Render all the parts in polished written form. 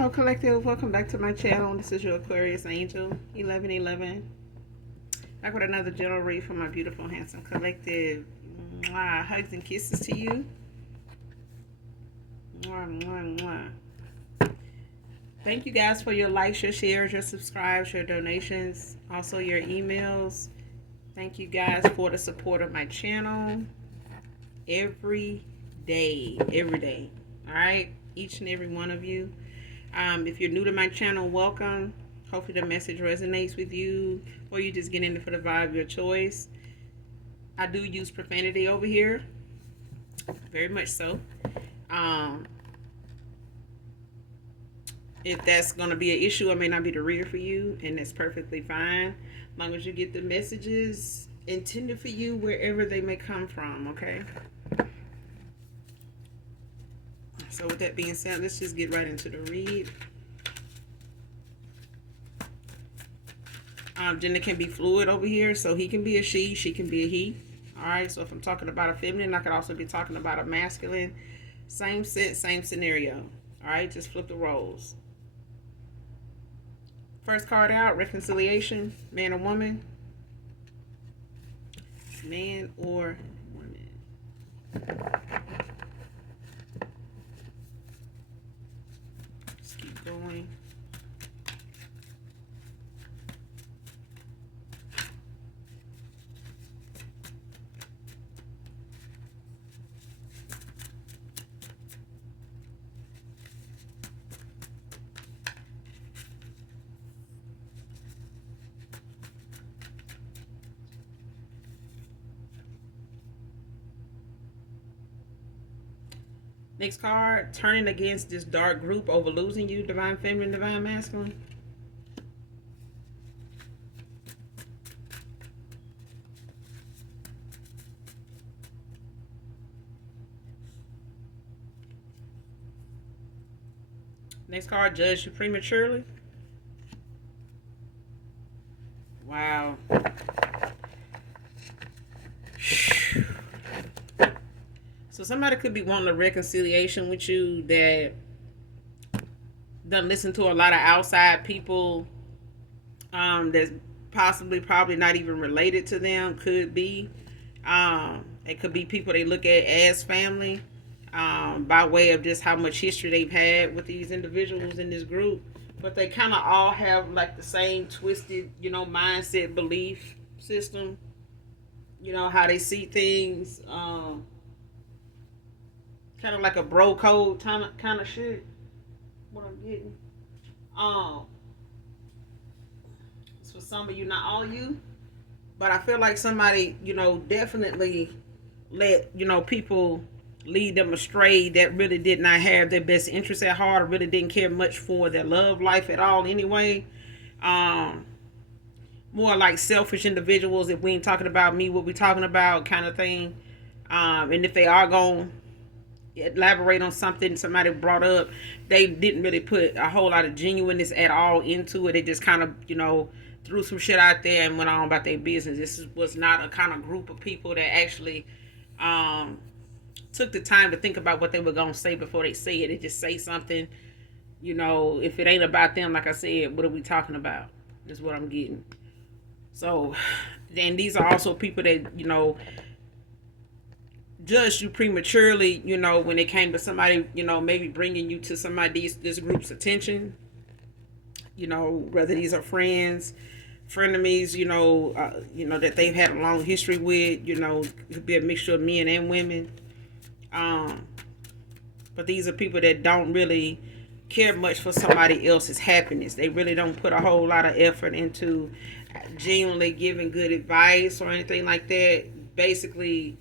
Hello, collective. Welcome back to my channel. This is your Aquarius Angel 1111. Back with another general read for my beautiful, handsome collective. Mwah. Hugs and kisses to you. Mwah, mwah, mwah. Thank you guys for your likes, your shares, your subscribes, your donations, also your emails. Thank you guys for the support of my channel every day. All right, each and every one of you. If you're new to my channel, welcome. Hopefully the message resonates with you, or you just get in it for the vibe of your choice. I do use profanity over here, very much so. If that's going to be an issue, I may not be the reader for you, and that's perfectly fine, as long as you get the messages intended for you wherever they may come from, okay? So with that being said, let's just get right into the read. Gender can be fluid over here, so he can be a she can be a he. All right, so if I'm talking about a feminine, I could also be talking about a masculine. Same set, same scenario. All right, just flip the roles. First card out, reconciliation, man or woman. Man or woman. Just keep going. Next card, turning against this dark group over losing you, divine feminine, divine masculine. Next card, judge you prematurely. Wow. So somebody could be wanting a reconciliation with you that doesn't listen to a lot of outside people, that's probably not even related to them. Could be. It could be people they look at as family, by way of just how much history they've had with these individuals in this group. But they kind of all have like the same twisted, mindset, belief system. How they see things. Kind of like a bro code kind of shit. What I'm getting. It's for some of you, not all of you, but I feel like somebody, definitely let people lead them astray that really did not have their best interests at heart, or really didn't care much for their love life at all anyway. More like selfish individuals. If we ain't talking about me, what we talking about, kind of thing. And if they are going elaborate on something somebody brought up, they didn't really put a whole lot of genuineness at all into it. They just kind of threw some shit out there and went on about their business. This was not a kind of group of people that actually took the time to think about what they were gonna say before they say it. They just say something. If it ain't about them, like I said, what are we talking about? Is what I'm getting. So then these are also people that judged you prematurely, when it came to somebody, maybe bringing you to this group's attention, whether these are friends, frenemies, that they've had a long history with, it could be a mixture of men and women. But these are people that don't really care much for somebody else's happiness. They really don't put a whole lot of effort into genuinely giving good advice or anything like that. Basically,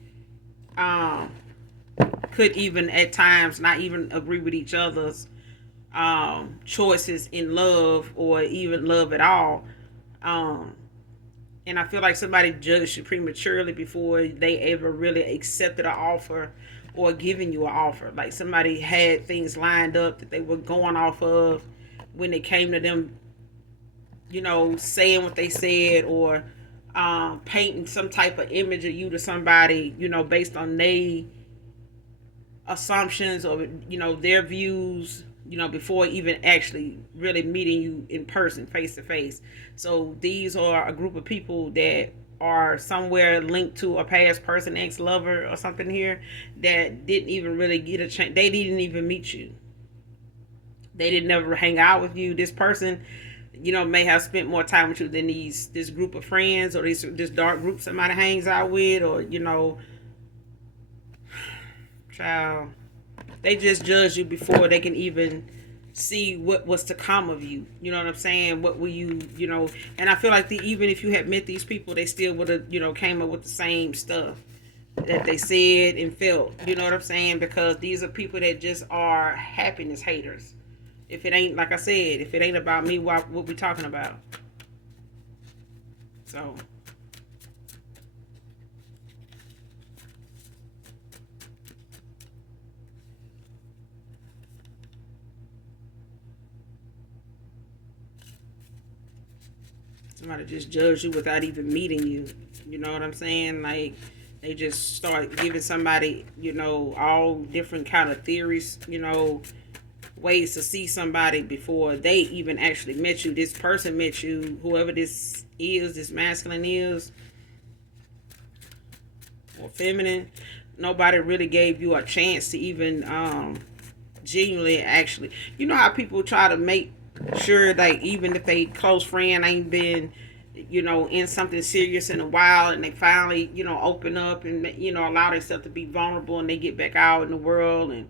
could even at times not even agree with each other's choices in love, or even love at all. And I feel like somebody judged you prematurely before they ever really accepted an offer or giving you an offer. Like somebody had things lined up that they were going off of when it came to them, saying what they said, or painting some type of image of you to somebody, based on their assumptions or their views before even actually really meeting you in person, face to face. So these are a group of people that are somewhere linked to a past person, ex-lover or something here, that didn't even really get a chance. They didn't even meet you. They didn't never hang out with you. This person, may have spent more time with you than this group of friends, or this dark group somebody hangs out with, or child. They just judge you before they can even see what was to come of you. You know what I'm saying? What will you. And I feel like even if you had met these people, they still would have, came up with the same stuff that they said and felt. You know what I'm saying? Because these are people that just are happiness haters. If it ain't, like I said, if it ain't about me, what we talking about? So. Somebody just judge you without even meeting you. You know what I'm saying? Like, they just start giving somebody, all different kind of theories, ways to see somebody before they even actually met you. This person met you, whoever this is, this masculine is, or feminine. Nobody really gave you a chance to even genuinely actually. You know how people try to make sure, like, even if they close friend ain't been in something serious in a while, and they finally open up and allow themselves to be vulnerable, and they get back out in the world, and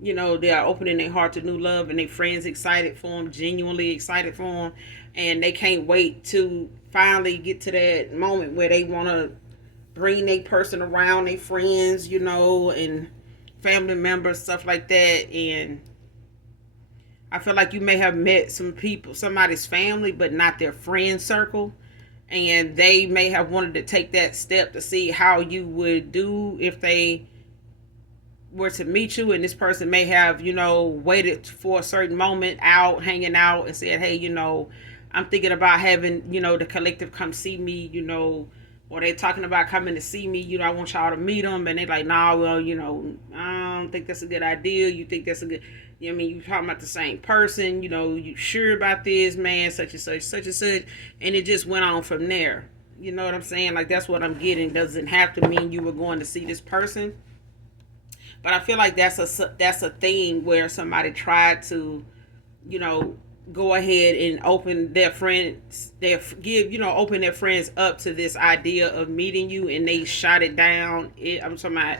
they are opening their heart to new love, and their friends excited for them, genuinely excited for them, and they can't wait to finally get to that moment where they want to bring their person around, their friends, and family members, stuff like that. And I feel like you may have met some people, somebody's family, but not their friend circle. And they may have wanted to take that step to see how you would do if they were to meet you. And this person may have, waited for a certain moment out, hanging out, and said, hey, I'm thinking about having, the collective come see me, or they talking about coming to see me, I want y'all to meet them. And they like, nah, well, I don't think that's a good idea. You think that's a good, you talking about the same person, you sure about this, man, such and such, such and such. And it just went on from there. You know what I'm saying? Like, that's what I'm getting. Doesn't have to mean you were going to see this person. But I feel like that's a thing where somebody tried to, go ahead and open their friends, open their friends up to this idea of meeting you, and they shot it down. I'm talking about,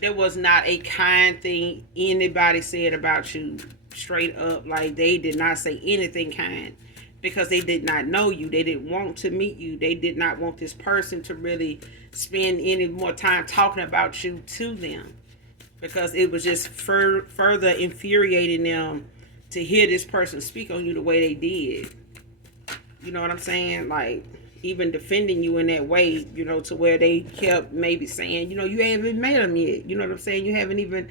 there was not a kind thing anybody said about you, straight up. Like, they did not say anything kind, because they did not know you. They didn't want to meet you. They did not want this person to really spend any more time talking about you to them, because it was just further infuriating them to hear this person speak on you the way they did. You know what I'm saying? Like, even defending you in that way, to where they kept maybe saying, you haven't even met them yet. You know what I'm saying? You haven't even,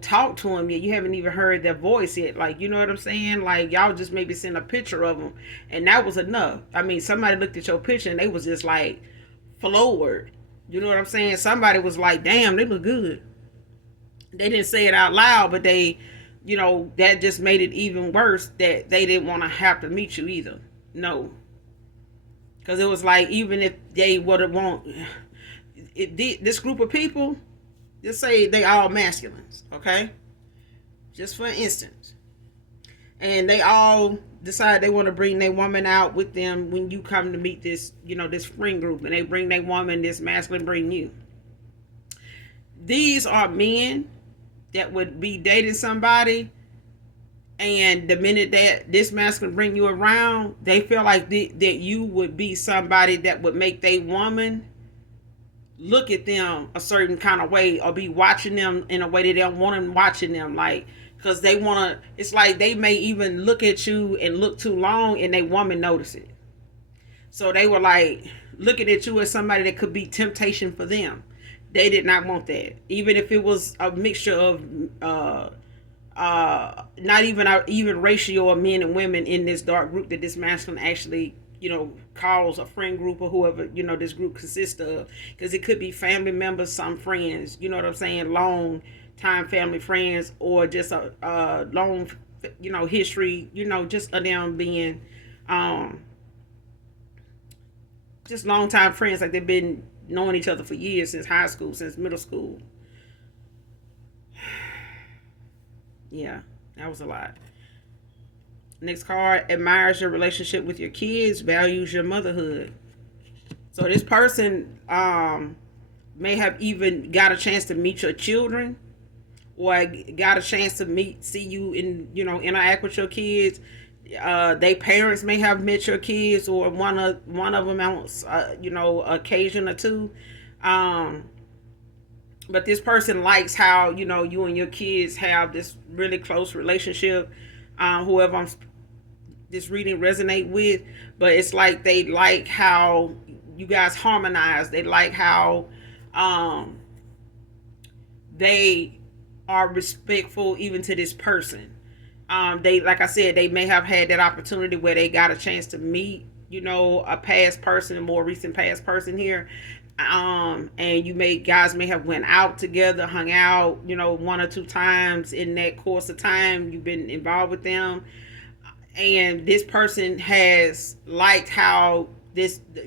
talked to them yet. You haven't even heard their voice yet. Like, you know what I'm saying? Like, y'all just maybe sent a picture of them, and that was enough. I mean, somebody looked at your picture and they was just like floored. You know what I'm saying? Somebody was like, damn, they look good. They didn't say it out loud, but they, that just made it even worse that they didn't want to have to meet you either. No. Because it was like, even if they would have this group of people, just say they all masculines, okay? Just for instance. And they all decide they want to bring their woman out with them when you come to meet this, this friend group. And they bring their woman, this masculine bring you. These are men that would be dating somebody, and the minute that this masculine bring you around, they feel like that you would be somebody that would make their woman look at them a certain kind of way, or be watching them in a way that they don't want them watching them. Like, because they want to, it's like they may even look at you and look too long, and they woman notice it. So they were like looking at you as somebody that could be temptation for them. They did not want that, even if it was a mixture of not even our even ratio of men and women in this dark group that this masculine actually calls a friend group, or whoever this group consists of. Because it could be family members, some friends, you know what I'm saying, long time family friends, or just a long, history, just of them being um just long time friends, like they've been knowing each other for years, since high school, since middle school. Yeah, that was a lot. Next card: admires your relationship with your kids, values your motherhood. So this person may have even got a chance to meet your children, or got a chance to see you in, interact with your kids. They parents may have met your kids, or one of them on, occasion or two. Um, but this person likes how, you and your kids have this really close relationship. Whoever this reading resonate with, but it's like they like how you guys harmonize. They like how um, they are respectful even to this person. They, like I said, they may have had that opportunity where they got a chance to meet, a past person, a more recent past person here. And guys may have went out together, hung out, one or two times in that course of time you've been involved with them. And this person has liked how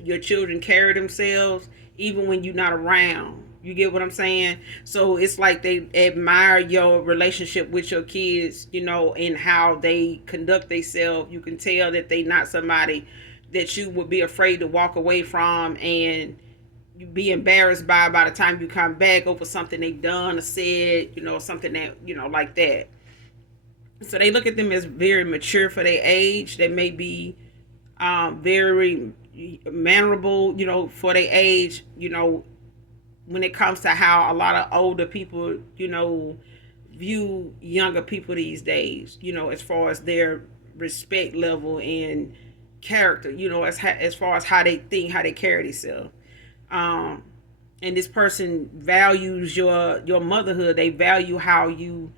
your children carry themselves even when you're not around. You get what I'm saying? So it's like they admire your relationship with your kids, and how they conduct themselves. You can tell that they not somebody that you would be afraid to walk away from, and you be embarrassed by the time you come back over something they've done or said, something that, like that. So they look at them as very mature for their age. They may be very mannerable, for their age, when it comes to how a lot of older people, view younger people these days, as far as their respect level and character, as far as how they think, how they carry themselves. Um, and this person values your motherhood. They value how you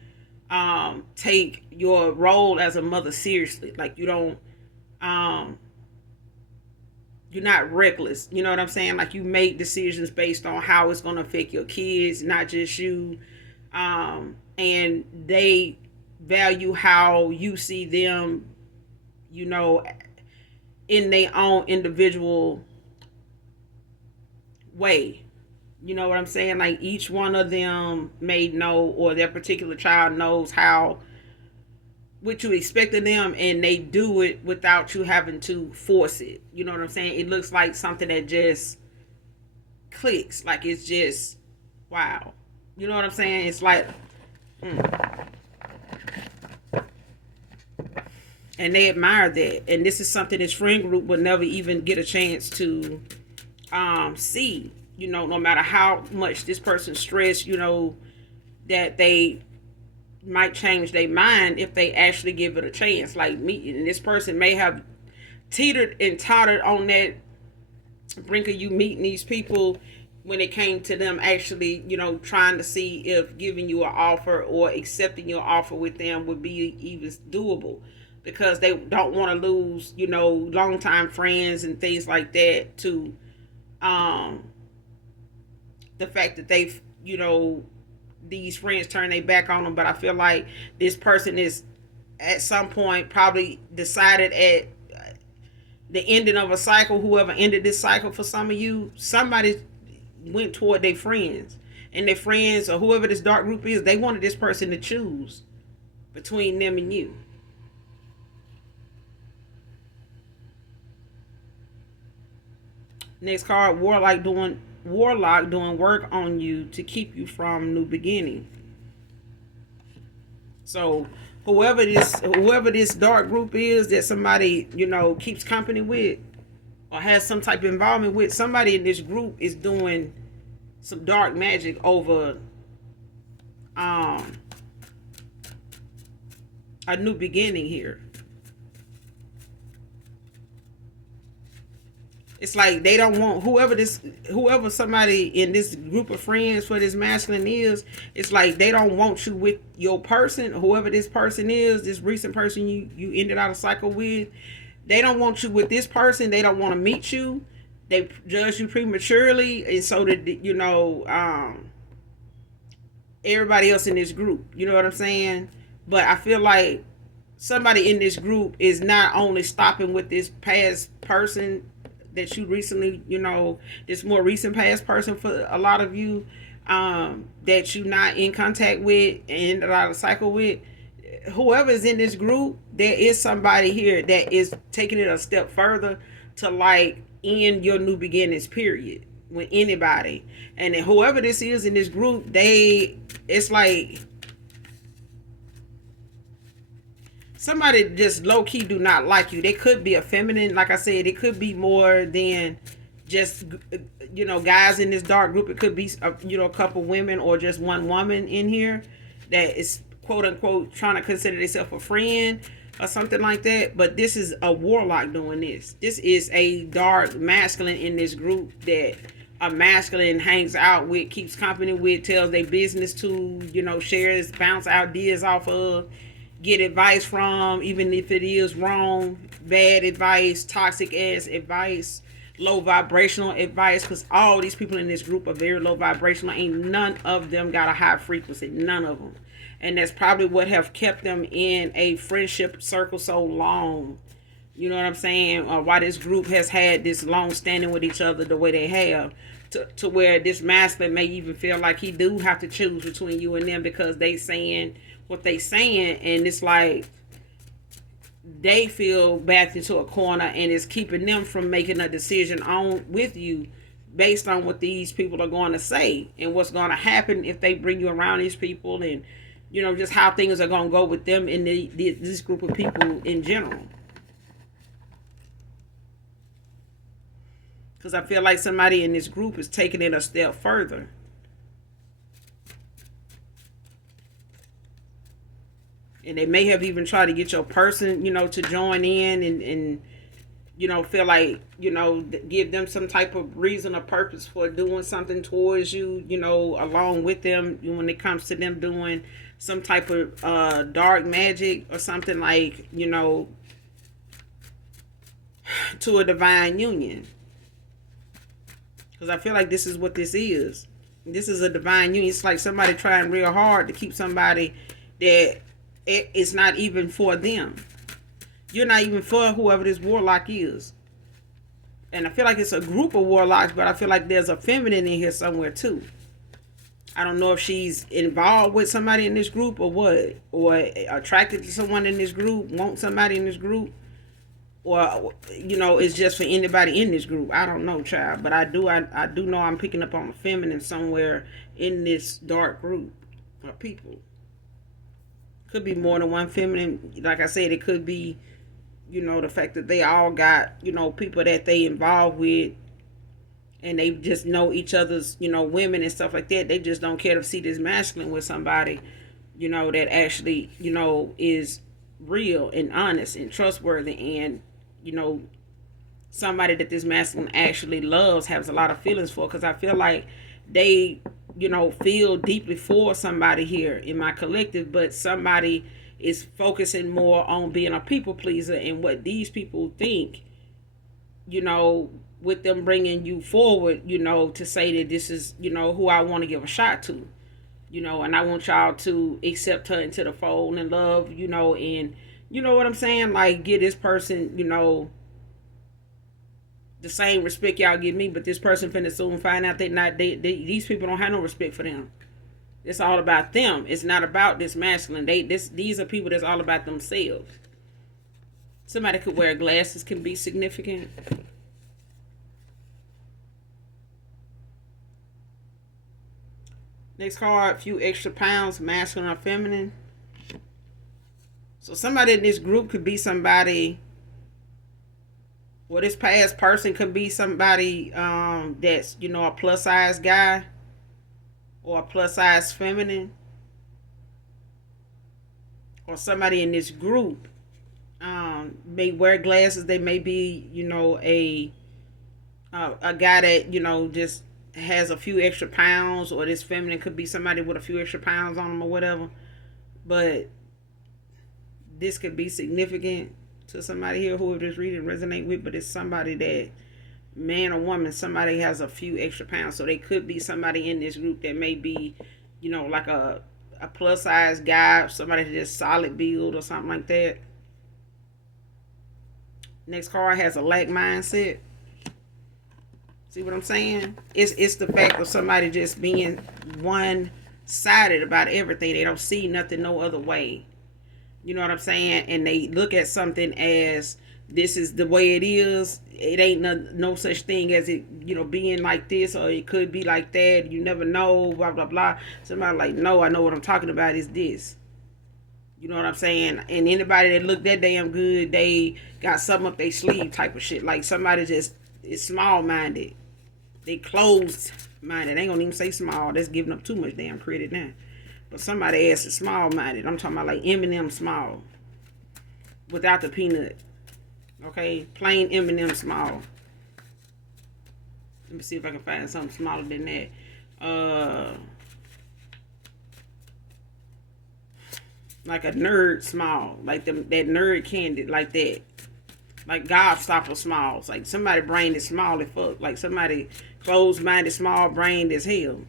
take your role as a mother seriously. Like you don't you're not reckless. You know what I'm saying? Like you make decisions based on how it's going to affect your kids, not just you. And they value how you see them, you know, in their own individual way. You know what I'm saying? Like each one of them may know, or their particular child knows how, what you expect of them, and they do it without you having to force it. You know what I'm saying? It looks like something that just clicks. Like it's just wow. You know what I'm saying? It's like, and they admire that. And this is something this friend group would never even get a chance to see. You know, no matter how much this person stressed, you know, that they might change their mind if they actually give it a chance. Like me, and this person may have teetered and tottered on that brink of you meeting these people when it came to them actually, you know, trying to see if giving you an offer or accepting your offer with them would be even doable, because they don't want to lose, you know, longtime friends and things like that to the fact that they've, you know, these friends turn their back on them. But I feel like this person is at some point probably decided at the ending of a cycle, whoever ended this cycle for some of you, somebody went toward their friends, and their friends or whoever this dark group is, they wanted this person to choose between them and you. Next card: Warlock doing work on you to keep you from new beginning. So whoever this dark group is that somebody, you know, keeps company with or has some type of involvement with, somebody in this group is doing some dark magic over um a new beginning here. It's like they don't want whoever somebody in this group of friends for this masculine is, it's like they don't want you with your person, whoever this person is, this recent person you ended out a cycle with. They don't want you with this person. They don't want to meet you. They judge you prematurely, and so that, you know, everybody else in this group. You know what I'm saying? But I feel like somebody in this group is not only stopping with this past person that you recently, this more recent past person for a lot of you, that you're not in contact with and out of cycle with. Whoever is in this group, there is somebody here that is taking it a step further to like end your new beginnings period with anybody. And then whoever this is in this group, it's like somebody just low key do not like you. They could be a feminine, like I said. It could be more than just guys in this dark group. It could be a couple women or just one woman in here that is quote unquote trying to consider themselves a friend or something like that. But this is a warlock doing this. This is a dark masculine in this group that a masculine hangs out with, keeps company with, tells their business to, shares, bounce ideas off of, get advice from, even if it is wrong, bad advice, toxic ass advice, low vibrational advice, because all these people in this group are very low vibrational. Ain't none of them got a high frequency, none of them. And that's probably what have kept them in a friendship circle so long. You know what I'm saying? Or why this group has had this long standing with each other the way they have. To where this masculine may even feel like he do have to choose between you and them because they saying what they saying, and it's like they feel backed into a corner and it's keeping them from making a decision on with you based on what these people are going to say and what's going to happen if they bring you around these people, and just how things are going to go with them in this group of people in general. Because I feel like somebody in this group is taking it a step further. And they may have even tried to get your person, to join in and feel like, give them some type of reason or purpose for doing something towards you, along with them when it comes to them doing some type of dark magic or something like, to a divine union. Because I feel like this is what this is. This is a divine union. It's like somebody trying real hard to keep somebody that it's not even for them. You're not even for whoever this warlock is. And I feel like it's a group of warlocks, but I feel like there's a feminine in here somewhere too. I don't know if she's involved with somebody in this group or what, or attracted to someone in this group, want somebody in this group, or it's just for anybody in this group. I don't know, child, but I do know I'm picking up on a feminine somewhere in this dark group of people. Could be more than one feminine. Like I said, it could be, the fact that they all got, people that they involved with, and they just know each other's, women and stuff like that. They just don't care to see this masculine with somebody, that actually, is real and honest and trustworthy, and somebody that this masculine actually loves, has a lot of feelings for. Because I feel like they feel deeply for somebody here in my collective, but somebody is focusing more on being a people pleaser and what these people think, with them bringing you forward, to say that this is, who I want to give a shot to, and I want y'all to accept her into the fold and love, and what I'm saying? Like, get this person, the same respect y'all give me, but this person finna soon find out that these people don't have no respect for them. It's all about them. It's not about this masculine. These are people that's all about themselves. Somebody could wear glasses, can be significant. Next card, few extra pounds, masculine or feminine. So somebody in this group could be somebody, or this past person could be somebody that's, a plus size guy or a plus size feminine, or somebody in this group may wear glasses. They may be, a guy that, just has a few extra pounds, or this feminine could be somebody with a few extra pounds on them or whatever. But this could be significant to somebody here who this reading resonate with, but it's somebody that, man or woman, somebody has a few extra pounds. So they could be somebody in this group that may be, like a plus size guy, somebody just solid build or something like that. Next card has a lack mindset. See what I'm saying? It's the fact of somebody just being one sided about everything. They don't see nothing no other way. You know what I'm saying? And they look at something as this is the way it is. It ain't no such thing as it, being like this, or it could be like that. You never know, blah, blah, blah. Somebody like, no, I know what I'm talking about is this. You know what I'm saying? And anybody that look that damn good, they got something up their sleeve type of shit. Like somebody just is small-minded. They closed-minded. They ain't gonna even say small. That's giving up too much damn credit now. But somebody else is small-minded. I'm talking about like M&M small. Without the peanut. Okay? Plain M&M small. Let me see if I can find something smaller than that. Like a nerd small. Like that nerd candy. Like that. Like gobstopper smalls. Like somebody brain is small as fuck. Like somebody closed-minded, small-brained as hell.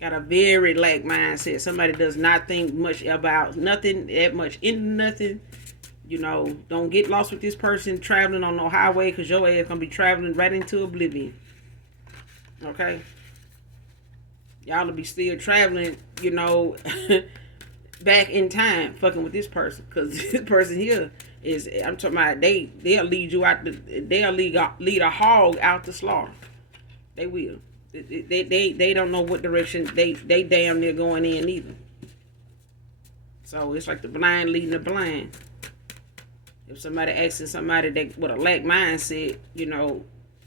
Got a very lack mindset. Somebody does not think much about nothing, that much into nothing. Don't get lost with this person traveling on no highway, because your ass gonna be traveling right into oblivion. Okay? Y'all will be still traveling, back in time, fucking with this person. Because this person here is, I'm talking about, they'll lead you out, they'll lead a hog out to slaughter. They will. They don't know what direction they damn near going in either. So it's like the blind leading the blind. If somebody asking somebody that with a lack mindset,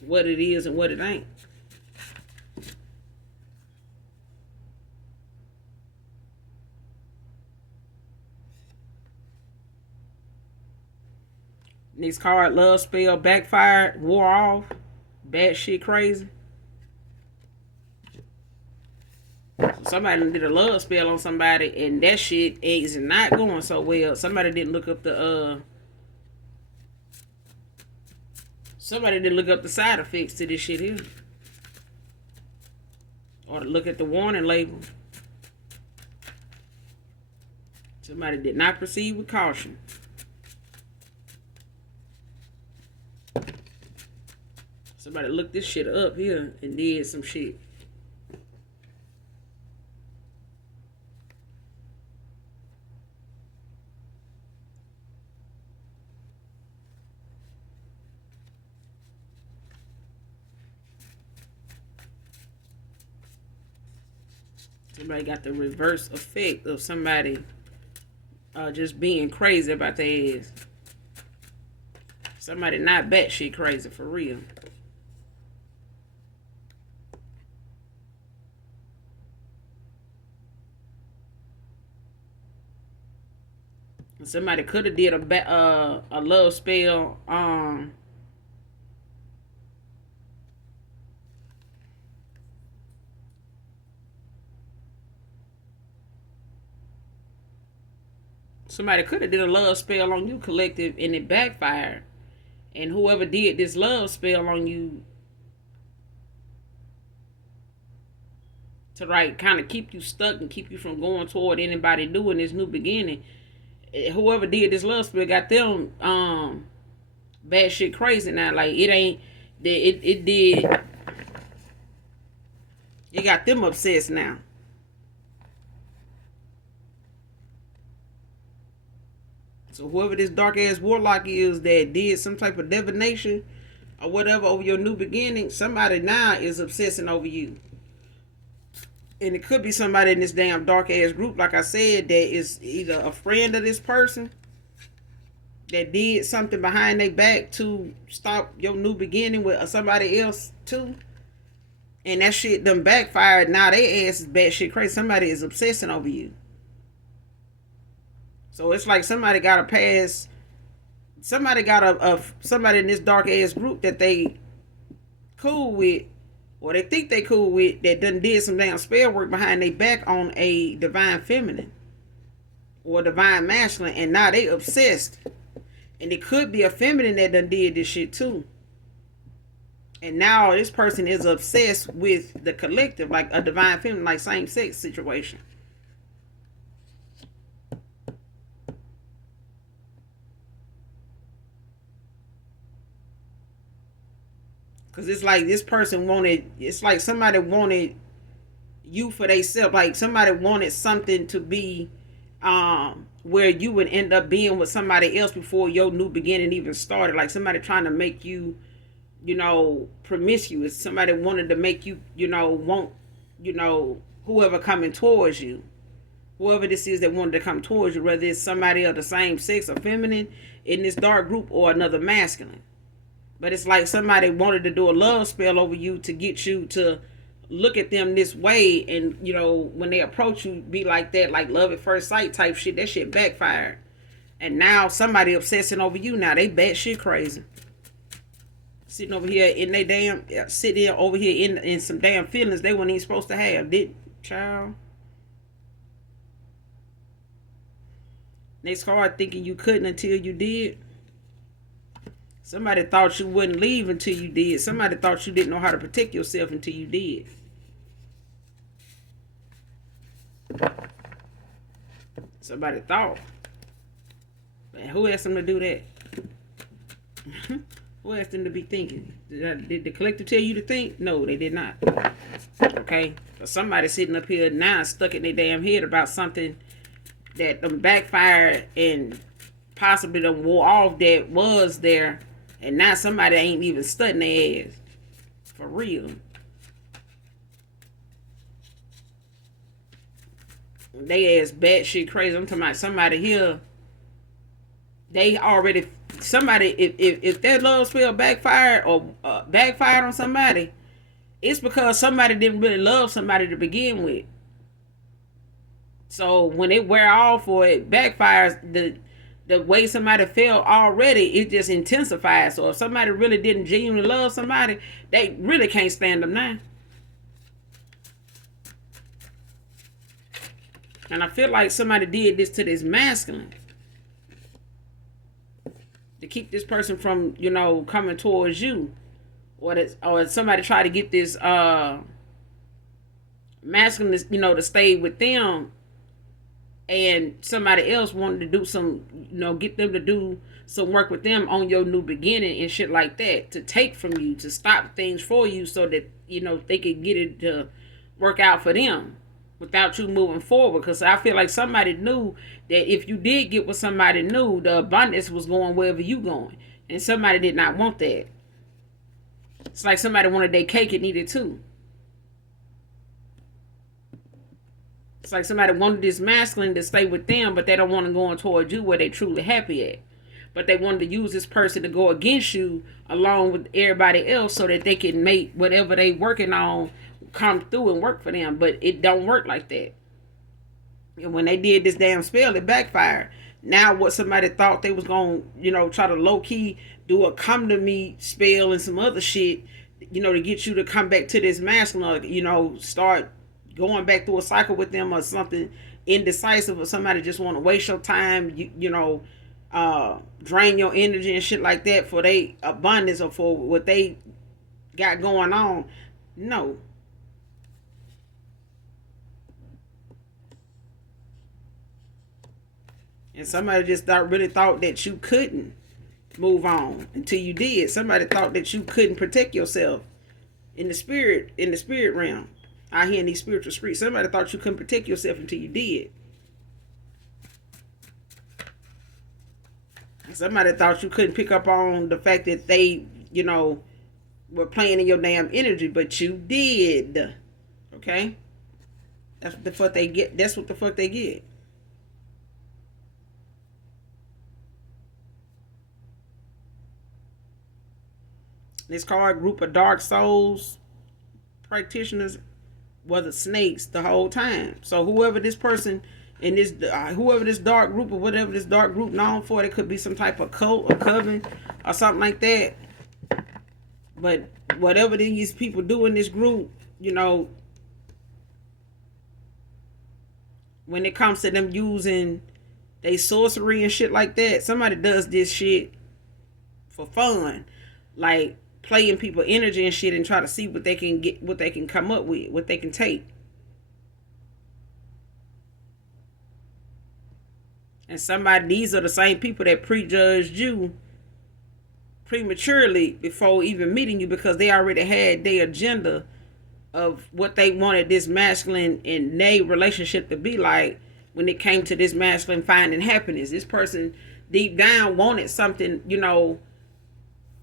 what it is and what it ain't. Next card, love spell, backfired, wore off, bad shit crazy. Somebody did a love spell on somebody and that shit is not going so well. Somebody didn't look up the side effects to this shit here. Or to look at the warning label. Somebody did not proceed with caution. Somebody looked this shit up here and did some shit. Somebody got the reverse effect of somebody just being crazy about their ass. Somebody not batshit crazy for real. Somebody could have did a love spell. Somebody could have did a love spell on you, collective, and it backfired. And whoever did this love spell on you to kind of keep you stuck and keep you from going toward anybody doing this new beginning. Whoever did this love spell got them bad shit crazy now. Like it got them obsessed now. So whoever this dark ass warlock is that did some type of divination or whatever over your new beginning, somebody now is obsessing over you. And it could be somebody in this damn dark ass group, like I said, that is either a friend of this person that did something behind their back to stop your new beginning with somebody else too. And that shit done backfired. Now they ass is bad shit crazy. Somebody is obsessing over you. So it's like somebody got a pass. Somebody got somebody in this dark ass group that they cool with, or they think they cool with, that done did some damn spell work behind their back on a divine feminine or divine masculine, and now they obsessed. And it could be a feminine that done did this shit too. And now this person is obsessed with the collective, like a divine feminine, like same sex situation. Cause it's like this person wanted. It's like somebody wanted you for theyself. Like somebody wanted something to be, where you would end up being with somebody else before your new beginning even started. Like somebody trying to make you, promiscuous. Somebody wanted to make you, want, whoever coming towards you, whoever this is that wanted to come towards you, whether it's somebody of the same sex or feminine in this dark group or another masculine. But it's like somebody wanted to do a love spell over you to get you to look at them this way, and when they approach you, be like that, like love at first sight type shit. That shit backfired, and now somebody obsessing over you. Now they batshit crazy, sitting over here in they damn sitting over here in some damn feelings they weren't even supposed to have. Did child? They start thinking you couldn't until you did. Somebody thought you wouldn't leave until you did. Somebody thought you didn't know how to protect yourself until you did. Somebody thought. Man, who asked them to do that? Who asked them to be thinking? Did the collective tell you to think? No, they did not. Okay? But somebody sitting up here now stuck in their damn head about something that them backfired and possibly them wore off that was there. And now somebody ain't even studying their ass. For real. They ass batshit crazy. I'm talking about somebody here. They already... Somebody... If their love spell backfired or backfired on somebody, it's because somebody didn't really love somebody to begin with. So when it wear off or it backfires, the way somebody felt already, it just intensifies. So if somebody really didn't genuinely love somebody, they really can't stand them now. And I feel like somebody did this to this masculine to keep this person from, coming towards you. Or somebody try to get this masculine, to stay with them. And somebody else wanted to do some, get them to do some work with them on your new beginning and shit like that. To take from you, to stop things for you so that, they could get it to work out for them without you moving forward. Because I feel like somebody knew that if you did get with somebody new, the abundance was going wherever you going. And somebody did not want that. It's like somebody wanted their cake and needed too. It's like somebody wanted this masculine to stay with them, but they don't want to go on towards you where they truly happy at. But they wanted to use this person to go against you along with everybody else so that they can make whatever they working on come through and work for them. But it don't work like that. And when they did this damn spell, it backfired. Now what somebody thought they was going to, try to low-key do a come to me spell and some other shit, to get you to come back to this masculine, start going back through a cycle with them or something indecisive, or somebody just want to waste your time, drain your energy and shit like that for their abundance or for what they got going on. No. And somebody just really thought that you couldn't move on until you did. Somebody thought that you couldn't protect yourself in the spirit realm. Out here in these spiritual streets, somebody thought you couldn't protect yourself until you did. Somebody thought you couldn't pick up on the fact that they, were playing in your damn energy, but you did. Okay? That's what the fuck they get. That's what the fuck they get. This card, group of dark souls, practitioners, were the snakes the whole time. So whoever this person in this, whoever this dark group or whatever this dark group known for, it could be some type of cult or coven or something like that. But whatever these people do in this group, when it comes to them using they sorcery and shit like that, somebody does this shit for fun. Like play in people energy and shit and try to see what they can get, what they can come up with, what they can take. And somebody, these are the same people that prejudged you prematurely before even meeting you, because they already had their agenda of what they wanted this masculine and they relationship to be like when it came to this masculine finding happiness. This person deep down wanted something,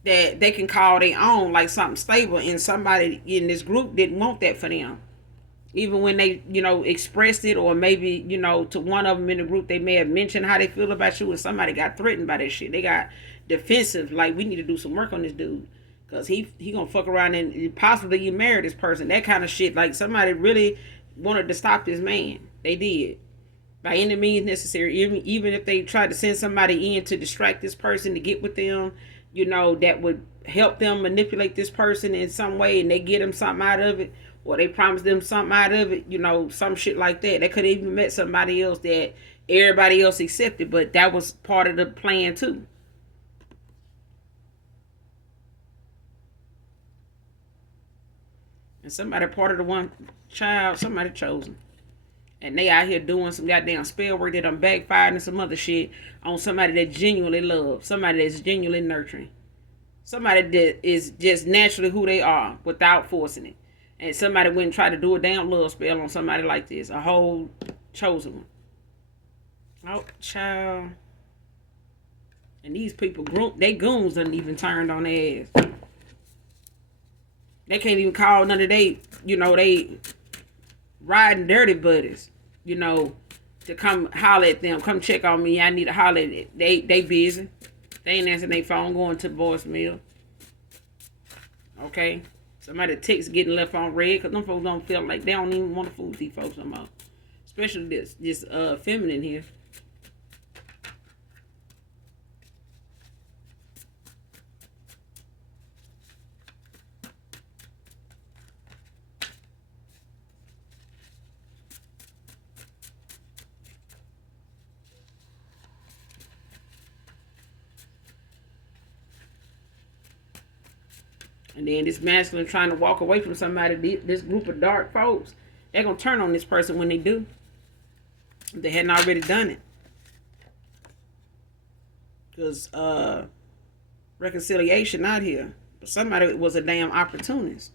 that they can call their own, like something stable, and somebody in this group didn't want that for them. Even when they, expressed it, or maybe, to one of them in the group, they may have mentioned how they feel about you, and somebody got threatened by that shit. They got defensive, like, we need to do some work on this dude, because he gonna fuck around and possibly you marry this person. That kind of shit. Like, somebody really wanted to stop this man. They did. By any means necessary. Even if they tried to send somebody in to distract this person to get with them, that would help them manipulate this person in some way, and they get them something out of it, or they promise them something out of it, some shit like that. They could have even met somebody else that everybody else accepted, but that was part of the plan too. And somebody part of the one child, somebody chosen. And they out here doing some goddamn spell work that done backfired and some other shit on somebody that genuinely loves, somebody that's genuinely nurturing, somebody that is just naturally who they are without forcing it. And somebody wouldn't try to do a damn love spell on somebody like this, a whole chosen one. Oh, child. And these people, they goons done even turned on their ass. They can't even call none of they riding dirty buddies, to come holler at them, come check on me. I need to holler at it. They busy. They ain't answering their phone, going to voicemail. Okay? Somebody text getting left on red, because them folks don't feel like they don't even want to fool with these folks no more. Especially this feminine here. And then this masculine trying to walk away from somebody, this group of dark folks, they're going to turn on this person when they do. If they hadn't already done it. Because reconciliation not here. But somebody was a damn opportunist.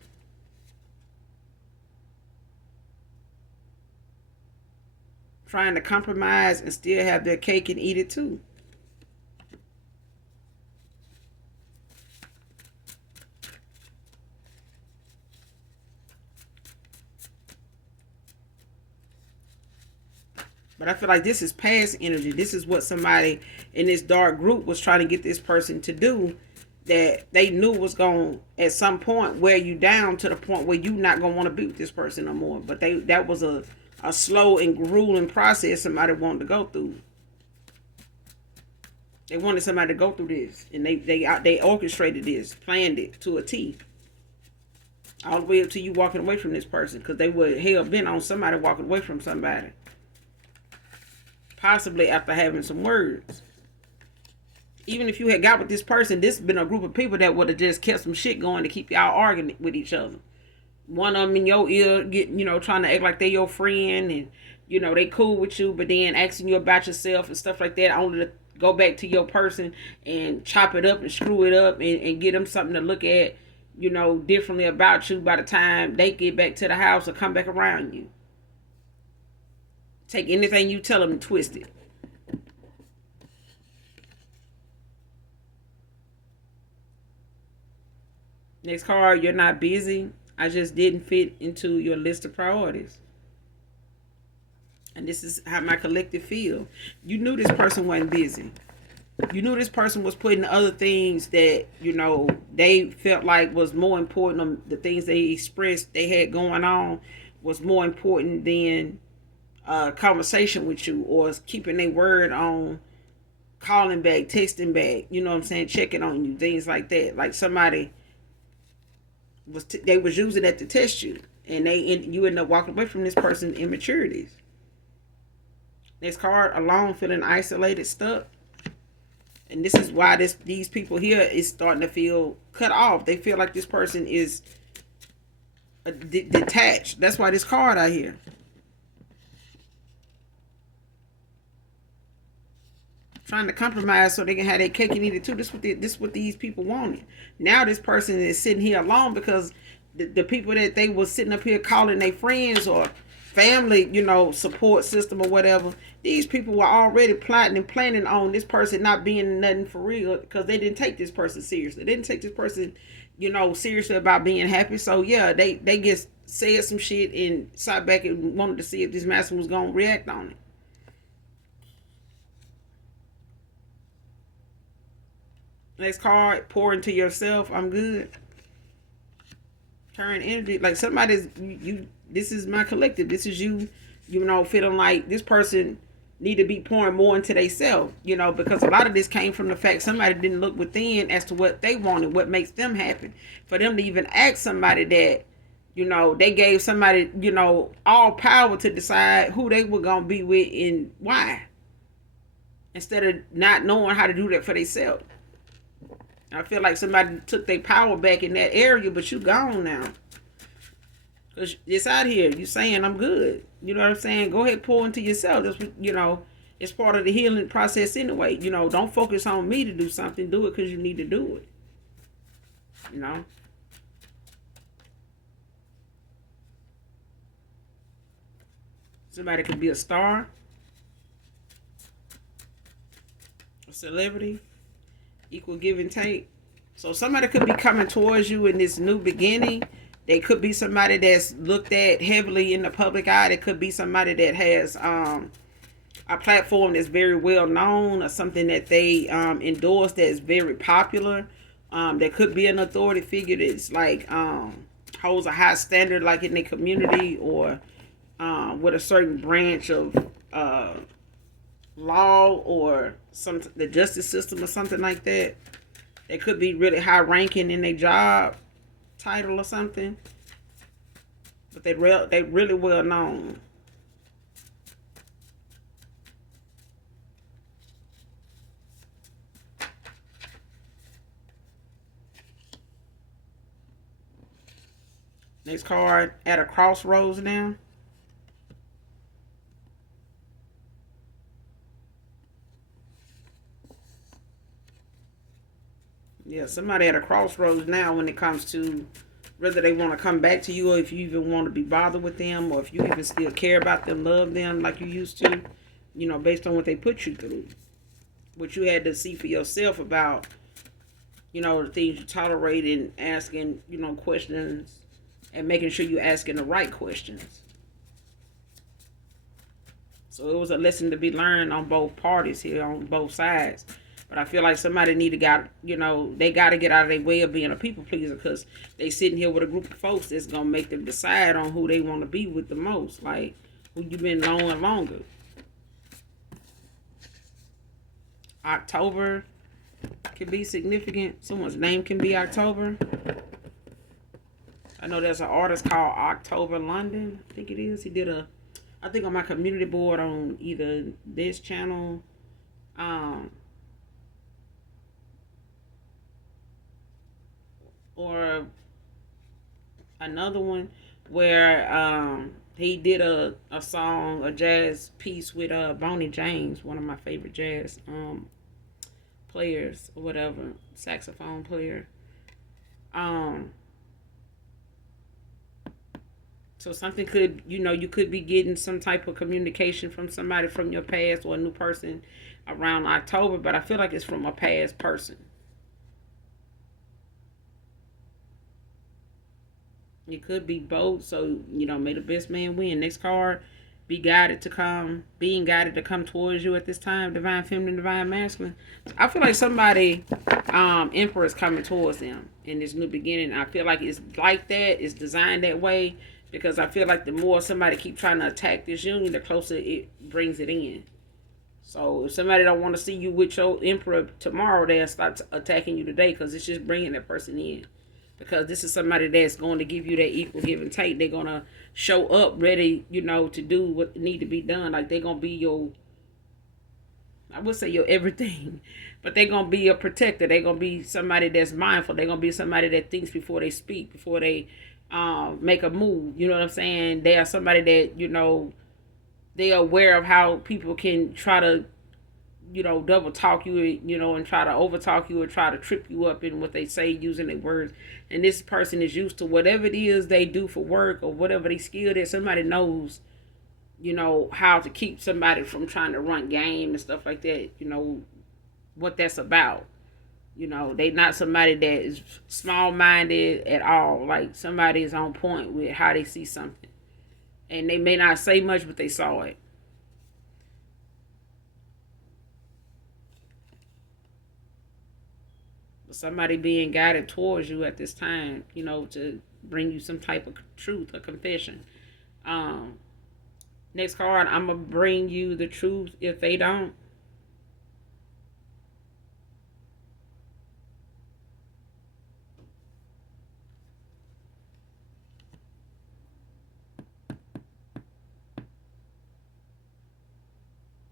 Trying to compromise and still have their cake and eat it too. But I feel like this is past energy. This is what somebody in this dark group was trying to get this person to do, that they knew was going to, at some point, wear you down to the point where you're not going to want to be with this person no more. But that was a slow and grueling process somebody wanted to go through. They wanted somebody to go through this. And they orchestrated this, planned it to a T. All the way up to you walking away from this person. Because they were hell-bent on somebody walking away from somebody. Possibly after having some words. Even if you had got with this person, this been a group of people that would have just kept some shit going to keep y'all arguing with each other. One of them in your ear, trying to act like they your friend, and they cool with you, but then asking you about yourself and stuff like that, only to go back to your person and chop it up and screw it up and get them something to look at, differently about you by the time they get back to the house or come back around you. Take anything you tell them and twist it. Next card, you're not busy. I just didn't fit into your list of priorities. And this is how my collective feel. You knew this person wasn't busy. You knew this person was putting other things that, they felt like was more important. The things they expressed they had going on was more important than conversation with you, or keeping their word on calling back, texting back, checking on you, things like that. Like somebody they was using that to test you, and you end up walking away from this person's immaturities. Next card, alone, feeling isolated, stuck. And this is why these people here is starting to feel cut off. They feel like this person is detached. That's why this card out here. Trying to compromise so they can have their cake and eat it too. This what these people wanted. Now this person is sitting here alone because the people that they were sitting up here calling their friends or family, support system or whatever, these people were already plotting and planning on this person not being nothing for real because they didn't take this person seriously. They didn't take this person, seriously about being happy. So yeah, they just said some shit and sat back and wanted to see if this master was gonna react on it. Next card, pour into yourself. I'm good. Current energy, like somebody's you. This is my collective. This is you. Feeling like this person need to be pouring more into themselves. Because a lot of this came from the fact somebody didn't look within as to what they wanted, what makes them happy. For them to even ask somebody that, they gave somebody, all power to decide who they were gonna be with and why, instead of not knowing how to do that for themselves. I feel like somebody took their power back in that area, but you gone now. Because it's out here. You saying, I'm good. You know what I'm saying? Go ahead, pour into yourself. That's what, it's part of the healing process anyway. Don't focus on me to do something. Do it because you need to do it. Somebody could be a star, a celebrity, equal give and take. So somebody could be coming towards you in this new beginning. They could be somebody that's looked at heavily in the public eye. It could be somebody that has a platform that's very well known or something that they endorse that is very popular. There could be an authority figure that's like holds a high standard like in their community or with a certain branch of law or the justice system or something like that. They could be really high ranking in their job title or something, but they really well known. Next card, at a crossroads now. Yeah, somebody at a crossroads now when it comes to whether they want to come back to you or if you even want to be bothered with them or if you even still care about them, love them like you used to, based on what they put you through. What you had to see for yourself about, the things you tolerate and asking, questions and making sure you're asking the right questions. So it was a lesson to be learned on both parties here, on both sides. But I feel like somebody they got to get out of their way of being a people pleaser because they sitting here with a group of folks that's going to make them decide on who they want to be with the most. Like, who you been knowing longer. October can be significant. Someone's name can be October. I know there's an artist called October London. I think it is. He did I think on my community board on either this channel, or another one where he did a song, a jazz piece with Bonnie James, one of my favorite jazz players or whatever, saxophone player. So something could, you could be getting some type of communication from somebody from your past or a new person around October, but I feel like it's from a past person. It could be both. So, may the best man win. Next card, being guided to come towards you at this time. Divine feminine, divine masculine. I feel like somebody, emperor is coming towards them in this new beginning. I feel like it's like that. It's designed that way because I feel like the more somebody keep trying to attack this union, the closer it brings it in. So if somebody don't want to see you with your emperor tomorrow, they'll start attacking you today because it's just bringing that person in. Because this is somebody that's going to give you that equal give and take. They're going to show up ready, to do what need to be done. Like they're going to be your I would say your everything, but they're gonna be a protector. They're gonna be somebody that's mindful. They're gonna be somebody that thinks before they speak, before they make a move. You know what I'm saying? They are somebody that they are aware of how people can try to double talk you, and try to over talk you or try to trip you up in what they say using their words. And this person is used to whatever it is they do for work or whatever they skill that somebody knows how to keep somebody from trying to run game and stuff like that, what that's about. They not somebody that is small minded at all. Like somebody is on point with how they see something. And they may not say much, but they saw it. But somebody being guided towards you at this time, to bring you some type of truth or confession. Um, Next card, I'm gonna bring you the truth if they don't.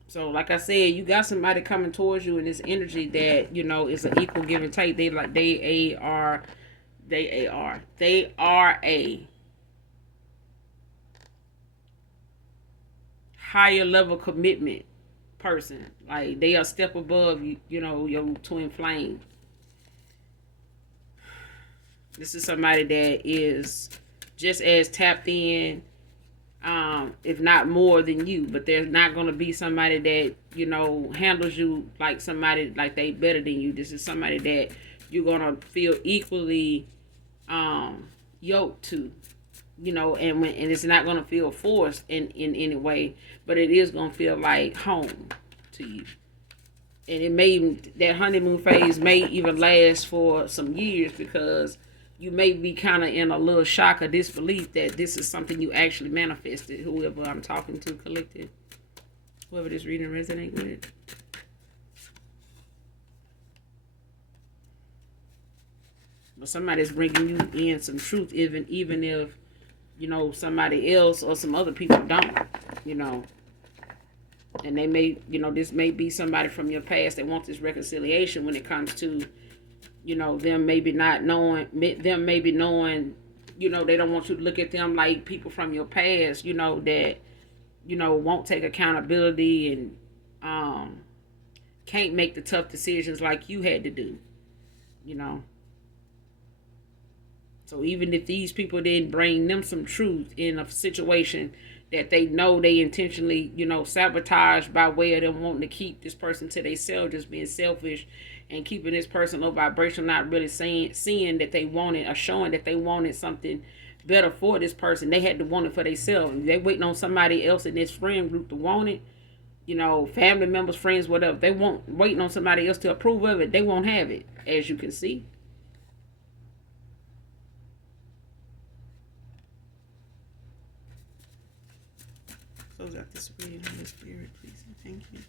So, like I said, you got somebody coming towards you in this energy that is an equal give and take. They are a higher level commitment person. Like they are a step above your twin flame. This is somebody that is just as tapped in, if not more than you. But there's not going to be somebody that handles you like somebody like they better than you. This is somebody that you're going to feel equally yoked to, and it's not going to feel forced in any way, but it is going to feel like home to you. And it may, that honeymoon phase may even last for some years, because you may be kind of in a little shock or disbelief that this is something you actually manifested. Whoever I'm talking to, collective, whoever this reading resonate with. But somebody's bringing you in some truth, even if somebody else or some other people don't. And they may, this may be somebody from your past that wants this reconciliation when it comes to, them maybe not knowing, them maybe knowing, they don't want you to look at them like people from your past, that, won't take accountability and can't make the tough decisions like you had to do, So even if these people didn't bring them some truth in a situation that they know they intentionally, sabotage by way of them wanting to keep this person to themselves, just being selfish and keeping this person low vibration, not really seeing that they wanted or showing that they wanted something better for this person. They had to want it for themselves. They waiting on somebody else in this friend group to want it. Family members, friends, whatever. They waiting on somebody else to approve of it. They won't have it, as you can see. Close out this reading, Holy Spirit, please, and thank you.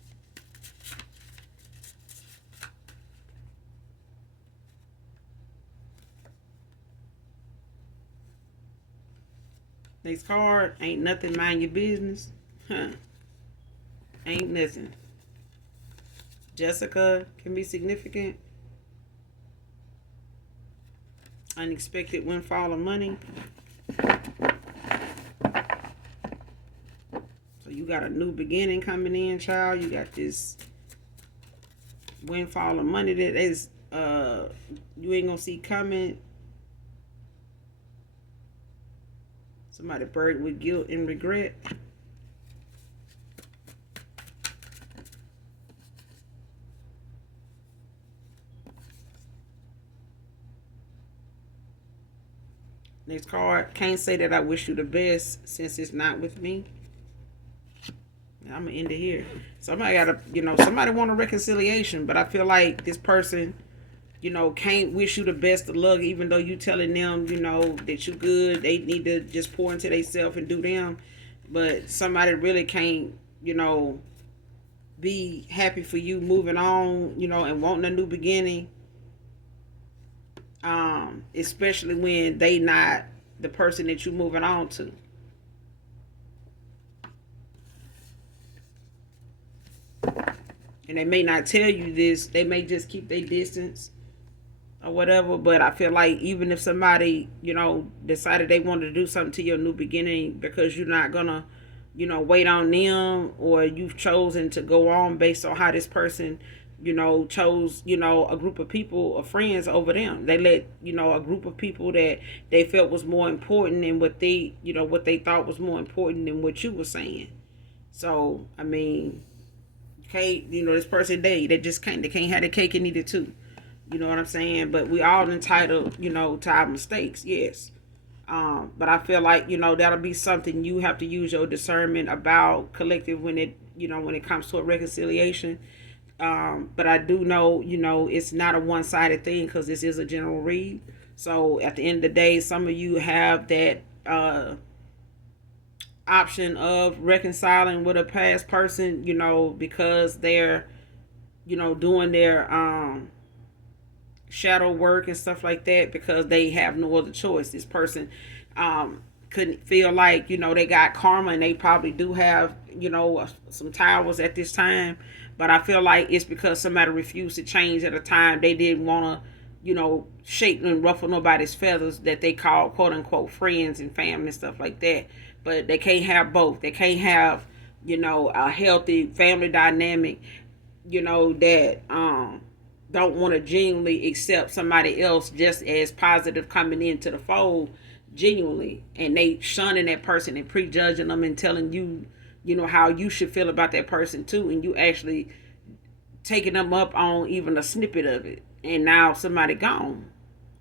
Next card, ain't nothing, mind your business. Ain't nothing. Jessica can be significant. Unexpected windfall of money. You got a new beginning coming in, child. You got this windfall of money that is you ain't gonna see coming. Somebody burdened with guilt and regret. Next card, can't say that I wish you the best since it's not with me. I'm gonna end it here. Somebody gotta, somebody want a reconciliation, but I feel like this person, can't wish you the best of luck, even though you telling them, that you good. They need to just pour into themselves and do them. But somebody really can't, be happy for you moving on, and wanting a new beginning. Especially when they not the person that you moving on to. And they may not tell you this. They may just keep their distance or whatever. But I feel like even if somebody, decided they wanted to do something to your new beginning, because you're not gonna, wait on them, or you've chosen to go on based on how this person, chose, a group of people or friends over them. They let, a group of people that they felt was more important than what they thought was more important than what you were saying. So, I mean, okay, this person, they just can't, have the cake and eat it too. You know what I'm saying? But we all entitled, to our mistakes, yes. But I feel like, that'll be something you have to use your discernment about, collective, when it comes to a reconciliation. But I do know, it's not a one-sided thing, because this is a general read. So at the end of the day, some of you have that option of reconciling with a past person, because they're, doing their shadow work and stuff like that, because they have no other choice. This person couldn't feel like, they got karma, and they probably do have, some towers at this time. But I feel like it's because somebody refused to change at a time they didn't want to, shake and ruffle nobody's feathers, that they call quote unquote friends and family and stuff like that. But they can't have both. They can't have, a healthy family dynamic, that don't want to genuinely accept somebody else just as positive coming into the fold genuinely, and they shunning that person and prejudging them and telling you, how you should feel about that person too, and you actually taking them up on even a snippet of it, and now somebody gone,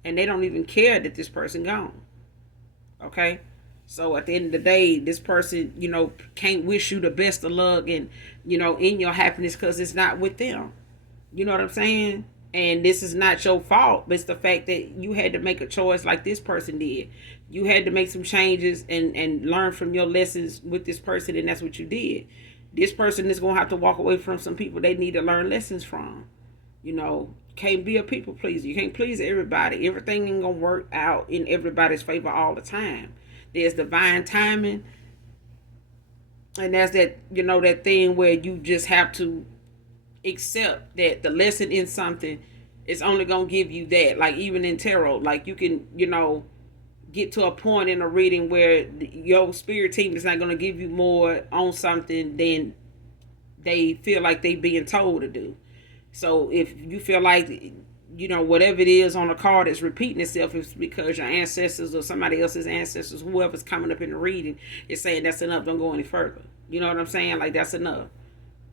and they don't even care that this person gone. Okay, so at the end of the day, this person, can't wish you the best of luck and, in your happiness, because it's not with them. You know what I'm saying? And this is not your fault, but it's the fact that you had to make a choice like this person did. You had to make some changes and learn from your lessons with this person, and that's what you did. This person is going to have to walk away from some people they need to learn lessons from. Can't be a people pleaser. You can't please everybody. Everything ain't going to work out in everybody's favor all the time. There's divine timing, and that's that, that thing where you just have to accept that the lesson in something is only gonna give you that. Like even in tarot, like you can, get to a point in a reading where your spirit team is not gonna give you more on something than they feel like they being told to do. So if you feel like, whatever it is on the card is repeating itself, it's because your ancestors or somebody else's ancestors, whoever's coming up in the reading, is saying that's enough, don't go any further. You know what I'm saying? Like that's enough.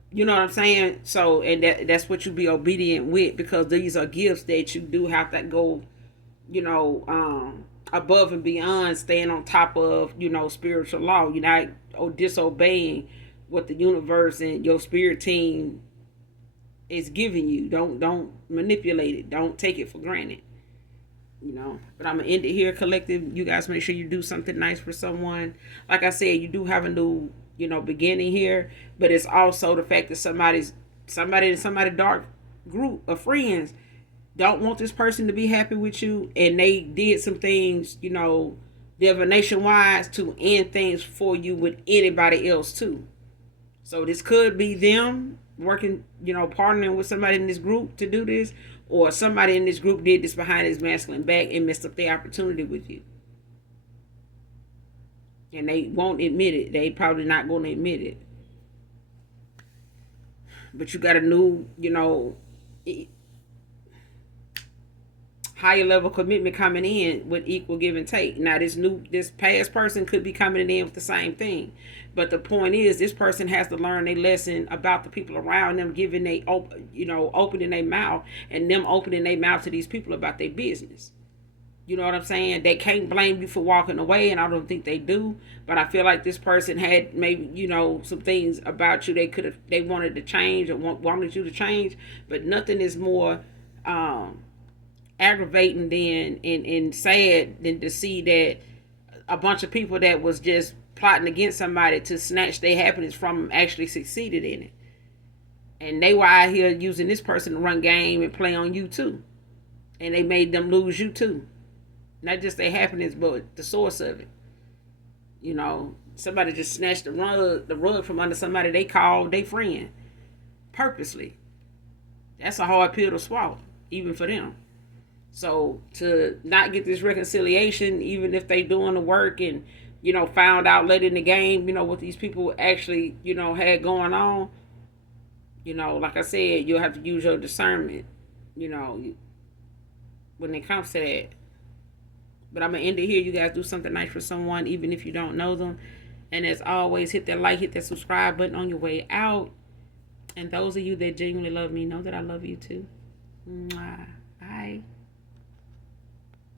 You know what I'm saying? So, and that's what you be obedient with, because these are gifts that you do have to go, above and beyond, staying on top of, spiritual law. You're not disobeying what the universe and your spirit team is giving you. Don't manipulate it. Don't take it for granted. But I'm gonna end it here, collective. You guys make sure you do something nice for someone. Like I said, you do have a new, beginning here, but it's also the fact that somebody dark group of friends don't want this person to be happy with you, and they did some things, divination wise, to end things for you with anybody else too. So this could be them working, partnering with somebody in this group to do this, or somebody in this group did this behind his masculine back and messed up their opportunity with you. And they won't admit it. They probably not going to admit it. But you got a new, higher level commitment coming in with equal give and take. Now this past person could be coming in with the same thing, but the point is, this person has to learn a lesson about the people around them, giving opening their mouth, and them opening their mouth to these people about their business. You know what I'm saying? They can't blame you for walking away, and I don't think they do. But I feel like this person had maybe, some things about you they wanted to change, or wanted you to change, but nothing is more aggravating than and sad than to see that a bunch of people that was just plotting against somebody to snatch their happiness from them actually succeeded in it. And they were out here using this person to run game and play on you too. And they made them lose you too. Not just their happiness, but the source of it. Somebody just snatched the rug from under somebody they called their friend purposely. That's a hard pill to swallow, even for them. So to not get this reconciliation, even if they doing the work and found out late in the game, what these people actually had going on, like I said, you'll have to use your discernment, you know, when it comes to that. But I'm gonna end it here. You guys do something nice for someone, even if you don't know them. And as always, hit that like, hit that subscribe button on your way out. And those of you that genuinely love me know that I love you too. Mwah. Bye.